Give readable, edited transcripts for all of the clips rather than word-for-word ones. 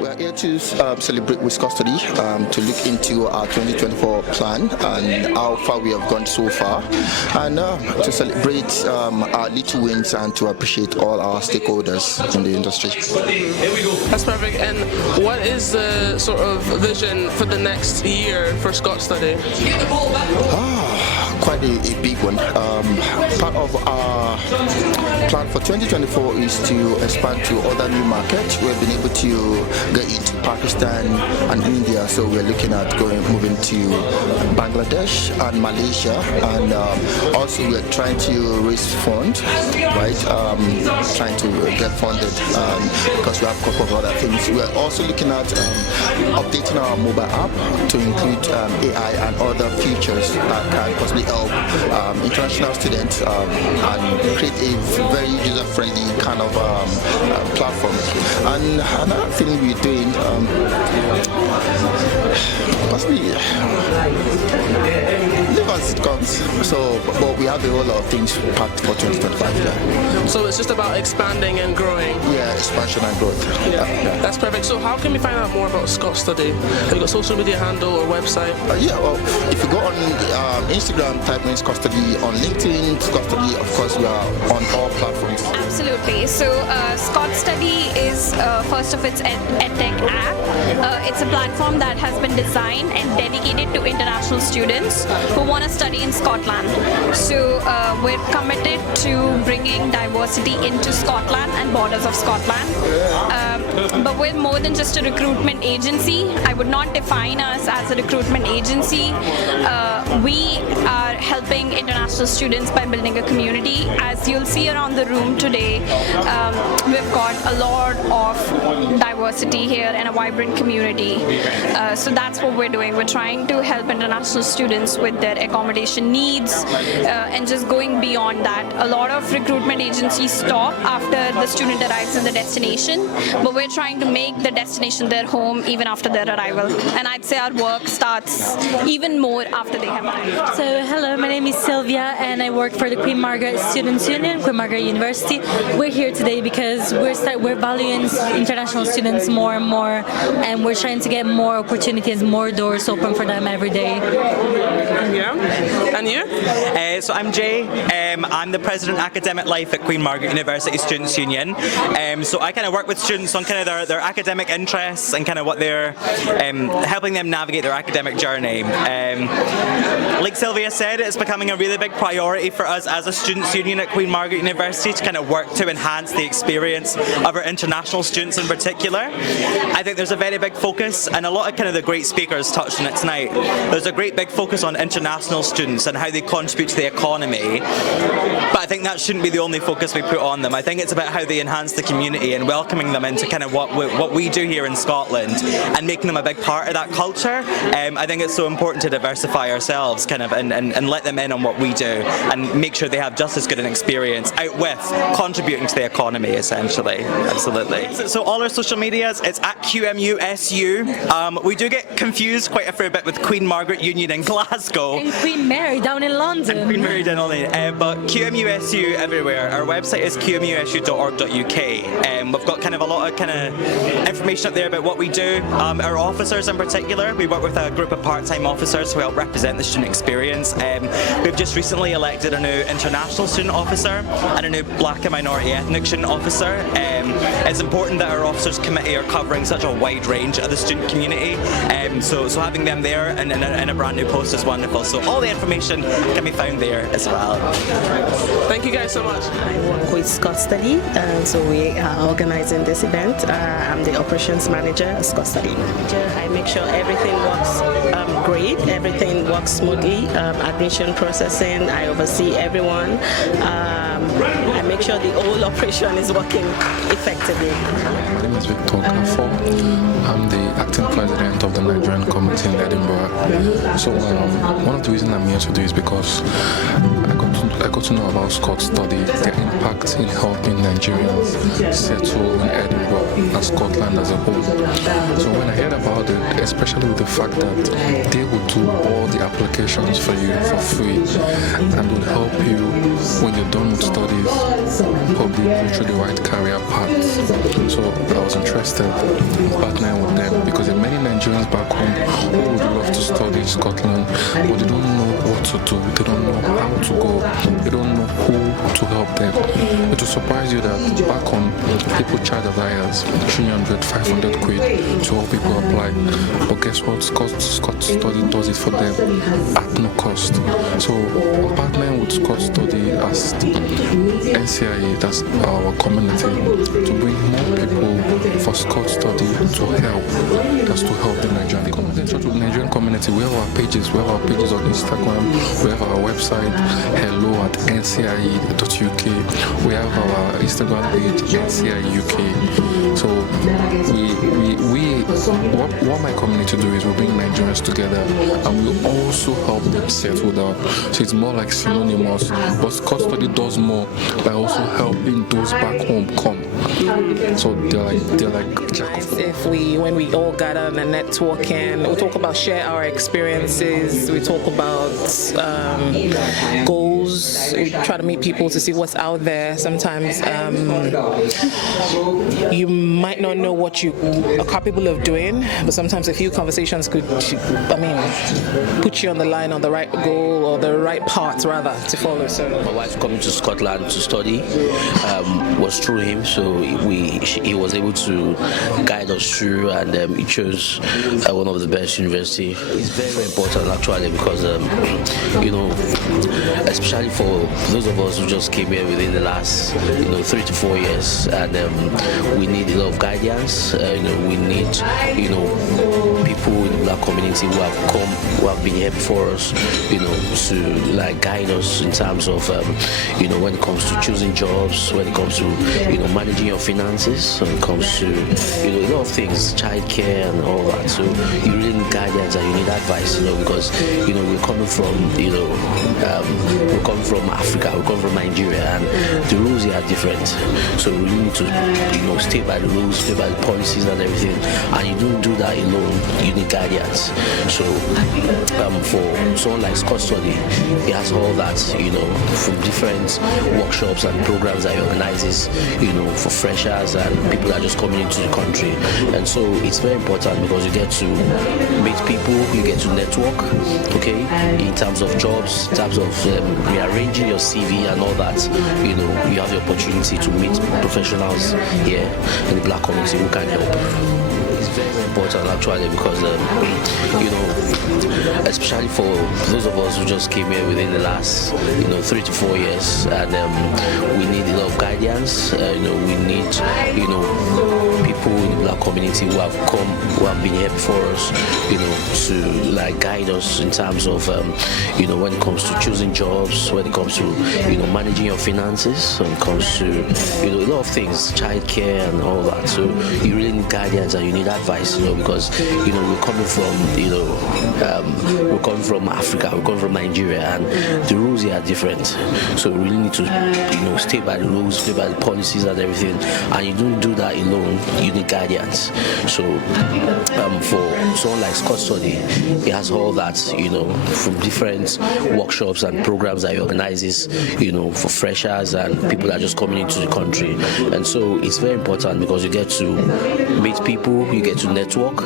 We are here to celebrate with Scot-Study, to look into our 2024 plan and how far we have gone so far, and to celebrate our little wins and to appreciate all our stakeholders in the industry. That's perfect. And what is the sort of vision for the next year for Scot-Study? Quite a big one. Part of our plan for 2024 is to expand to other new markets. We've been able to get into Pakistan and India, so we're looking at moving to Bangladesh and Malaysia, and also we're trying to raise funds, right? Trying to get funded because we have a couple of other things. We're also looking at updating our mobile app to include AI and other features that can possibly help international students and create a very user-friendly kind of platform. And another thing we're doing, possibly live as it comes. So, but we have a whole lot of things packed for 2025. Yeah. So it's just about expanding and growing. Yeah, expansion and growth. Yeah. That's perfect. So how can we find out more about Scot-Study? Have you got social media handle or website? Well, if you go on Instagram, type in Scot-Study, on LinkedIn, Scot-Study, of course, we are on all platforms. Absolutely. So Scot-Study is first of its edtech app. It's a platform that has been designed and dedicated to international students who want to study in Scotland. So we're committed to bringing diversity into Scotland and borders of Scotland. But we're more than just a recruitment agency. I would not define us as a recruitment agency. We are helping international students by building a community. As you'll see around the room today, we've got a lot of diversity here and a vibrant community. So that's what we're doing. We're trying to help international students with their accommodation needs and just going beyond that. A lot of recruitment agencies stop after the student arrives in the destination, but we're trying to make the destination their home even after their arrival. And I'd say our work starts even more after they have arrived. So hello, my name is Sylvia and I work for the Queen Margaret Students' Union, Queen Margaret University. We're here today because we're valuing international students more and more, and we're trying to get more opportunities, more doors open for them every day. Yeah. And you? So I'm Jay. I'm the President Academic Life at Queen Margaret University Students' Union. So I kind of work with students on kind of their academic interests and kind of what they're helping them navigate their academic journey. Like Sylvia said, it's becoming a really big priority for us as a Students' Union at Queen Margaret University to kind of work to enhance the experience of our international students in particular. I think there's a very big focus, and a lot of kind of the great speakers touched on it tonight. There's a great big focus on international students and how they contribute to the economy. But I think that shouldn't be the only focus we put on them. I think it's about how they enhance the community and welcoming them into kind of what we do here in Scotland and making them a big part of that culture. I think it's so important to diversify ourselves kind of and let them in on what we do and make sure they have just as good an experience out with contributing to the economy, essentially. Absolutely. So all our social medias, it's at QMUSU. We do get confused quite a fair bit with Queen Margaret Union in Glasgow. And Queen Mary down in London. And Queen Mary down in London. But QMUSU everywhere. Our website is qmusu.org.uk. We've got kind of a lot of kind of information up there about what we do. Our officers in particular, we work with a group of part-time officers who help represent the student experience. We've just recently elected a new international student officer and a new black and minority ethnic student officer. It's important that our officers committee are covering such a wide range of the student community. So having them there and in a brand new post is wonderful. So all the information can be found there as well. Thank you guys so much. I work with Scot-Study, so we are organizing this event. I'm the operations manager at Scot-Study. I make sure everything works great, everything works smoothly. Admission processing, I oversee everyone. I make sure the whole operation is working effectively. My name is Victor Kafo. I'm the acting president of the Nigerian committee in Edinburgh. So one of the reasons I'm here today is because I got to I got to know about Scot-Study, their impact in helping Nigerians settle in Edinburgh and Scotland as a whole. So when I heard about it, especially with the fact that they would do all the applications for you for free and will help you when you're done with studies, help you go through the right career path. So I was interested in partnering with them because there are many Nigerians back home who would love to study in Scotland, but they don't know what to do, they don't know how to go, they don't know who to help them. It will surprise you that back home, people charge as high as 300, 500 quid to help people apply. But guess what? Scot-Study does it for them at no cost. So I'm partnering with Scot-Study as NCIE, that's our community, to bring more people for Scot-Study to help. That's to help the Nigerian community. So to the Nigerian community, we have our pages. We have our pages on Instagram. We have our website, hello@ncie.uk. We have our Instagram page, NCIE UK. So what my community do is we bring Nigerians together and we also help them settle down. So it's more like synonymous, but Scot-Study does more by also helping those back home come. So they're like jack of all. When we all gather and networking, we talk about share our experiences, we talk about goals, we try to meet people to see what's out there. Sometimes you might not know what you are capable of doing, but sometimes a few conversations could, put you on the line, on the right goal or the right path rather to follow. So my wife coming to Scotland to study was through him, so he was able to guide us through, and he chose one of the best universities. It's very important actually because especially for those of us who just came here within the last 3 to 4 years, and we need a lot of guidance. We need people in the black community who have been here before us, to guide us in terms of when it comes to choosing jobs, when it comes to managing your finances, when it comes to a lot of things, childcare and all that. So you really need guidance and you need advice, because we're coming from Africa, we're coming from Nigeria, and the rules here are different. So we really need to stay by the rules, stay by the policies and everything. And you don't do that alone, you need guidance. So for someone like Scot-Study, he has all that, from different workshops and programs that he organizes, for freshers and people that are just coming into the country. And so it's very important because you get to meet people, you get to network, okay, in terms of jobs, in terms of rearranging your CV and all that. You have the opportunity to meet professionals here in the black community who can help. It's very important actually because especially for those of us who just came here within the last 3 to 4 years, and we need a lot of guidance. We need people in the black community who have been here before us, to guide us in terms of when it comes to choosing jobs, when it comes to managing your finances, when it comes to a lot of things, childcare and all that. So you really need guidance and you need advice, because we're coming from Africa, we're coming from Nigeria, and the rules here are different. So we really need to stay by the rules, stay by the policies and everything. And you don't do that alone, you need guidance. So for someone like Scot-Study, he has all that, from different workshops and programs that he organizes, for freshers and people that are just coming into the country. And so it's very important because you get to meet people, you get to network,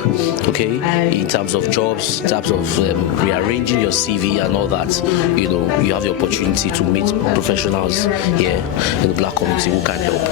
okay, in terms of jobs, in terms of rearranging your CV and all that. You have the opportunity to meet professionals here in the black community who can help.